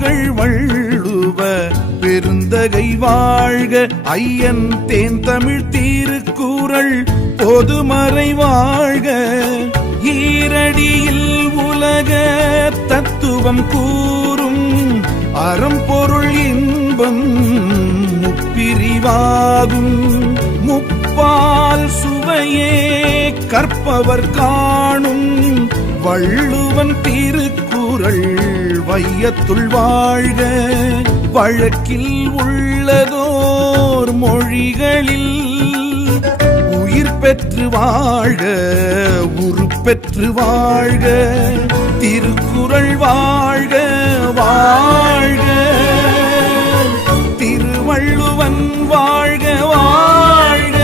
புகழ் வள்ளுவ பெருந்தகை வாழ்க. ஐயன் தேன் தமிழ் திருக்குறள் பொதுமறை வாழ்க. ஈரடியில் உலக தத்துவம் கூறும் அறம்பொருள் இன்பம் முப்பிரிவாகும். முப்பால் சுவையே கற்பவர் காணும் வள்ளுவன் திருக்குறள் வையத்துள் வாழ்க. வழக்கில் உள்ளதோர் மொழிகளில் உயிர் பெற்று வாழ்க, உருப்பெற்று வாழ்க. திருக்குறள் வாழ்க வாழ்க. திருவள்ளுவன் வாழ்க வாழ்க.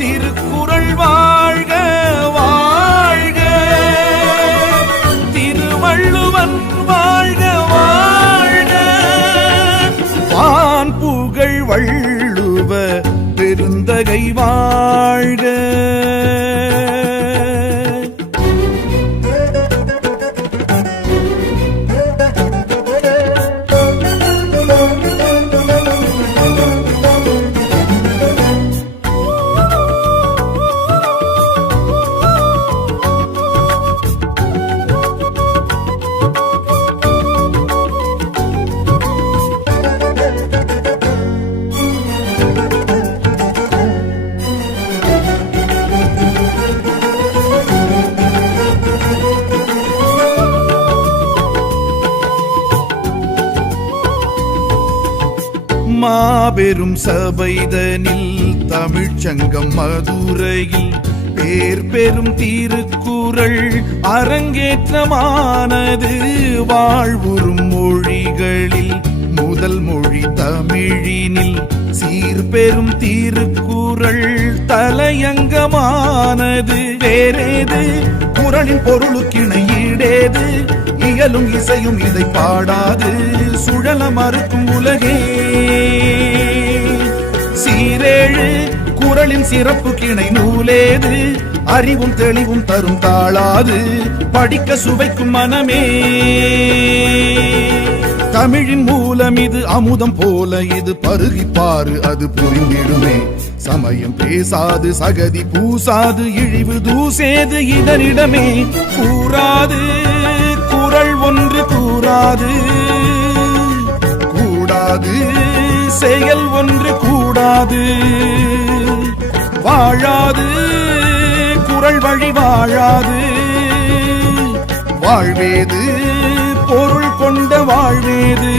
திருக்குறள் வாழ்க வாழ்க. திருவள்ளுவன் வாழ்க வாழ்க. வான் புகழ் வள்ளுவ பெருந்தகை வாழ்க. மாபெரும் சபைதனில் தமிழ்ச்சங்கம் மதுரையில் பேர் பெரும் திருக்குறள் அரங்கேற்றமானது. வாழ்வுறும் மொழிகளில் முதல் மொழி தமிழினில் சீர்பெரும் திருக்குறள் தலையங்கமானது. வேறேது குறளின் பொருளுக்கிணை ஈடேது? இயலும் இசையும் இதை பாடாது சுழல மறுக்கும் உலகே. சீரேழு குறளின் சிறப்பு கிணை நூலேது? அறிவும் தெளிவும் தரும் தாளாது படிக்க சுவைக்கும் மனமே. தமிழின் மூலம் இது அமுதம் போல இது பருகிப்பாரு அது புரிந்திடுமே. சமயம் பேசாது சகதி பூசாது இழிவு தூசேது இதனிடமே. கூறாது குறள் ஒன்று கூறாது கூடாது செயல் ஒன்று கூடாது. வாழாது குறள் வழி வாழாது. வாழ்வேது பொருள் கொண்ட வாழ்வேது.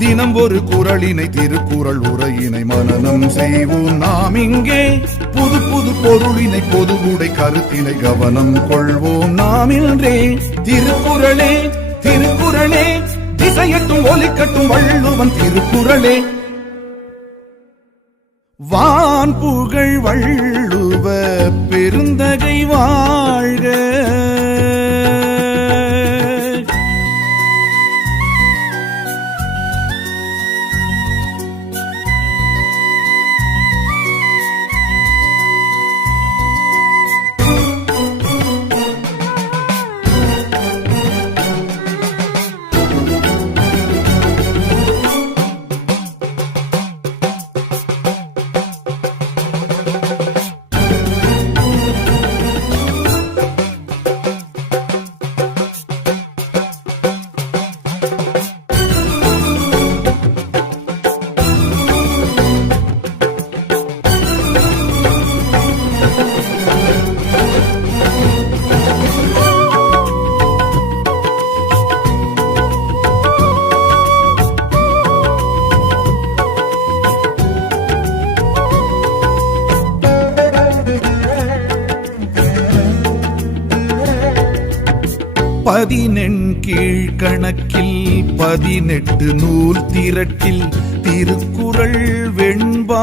தினம் ஒரு குறளினை திருக்குறள் உரையினை மனனம் செய்வோம் நாம் இங்கே. புது புது பொருளினை பொதுவுடை கருத்தினை கவனம் கொள்வோம் நாம் இன்றே. திருக்குறளே திருக்குறளே திசையட்டும் ஒலிக்கட்டும் வள்ளுவன் திருக்குறளே. வான் புகழ் வள்ளுவ பெருந்தகை வாழ்க. கீழ்கணக்கில் 18 நூல் திரட்டில் திருக்குறள் வெண்பா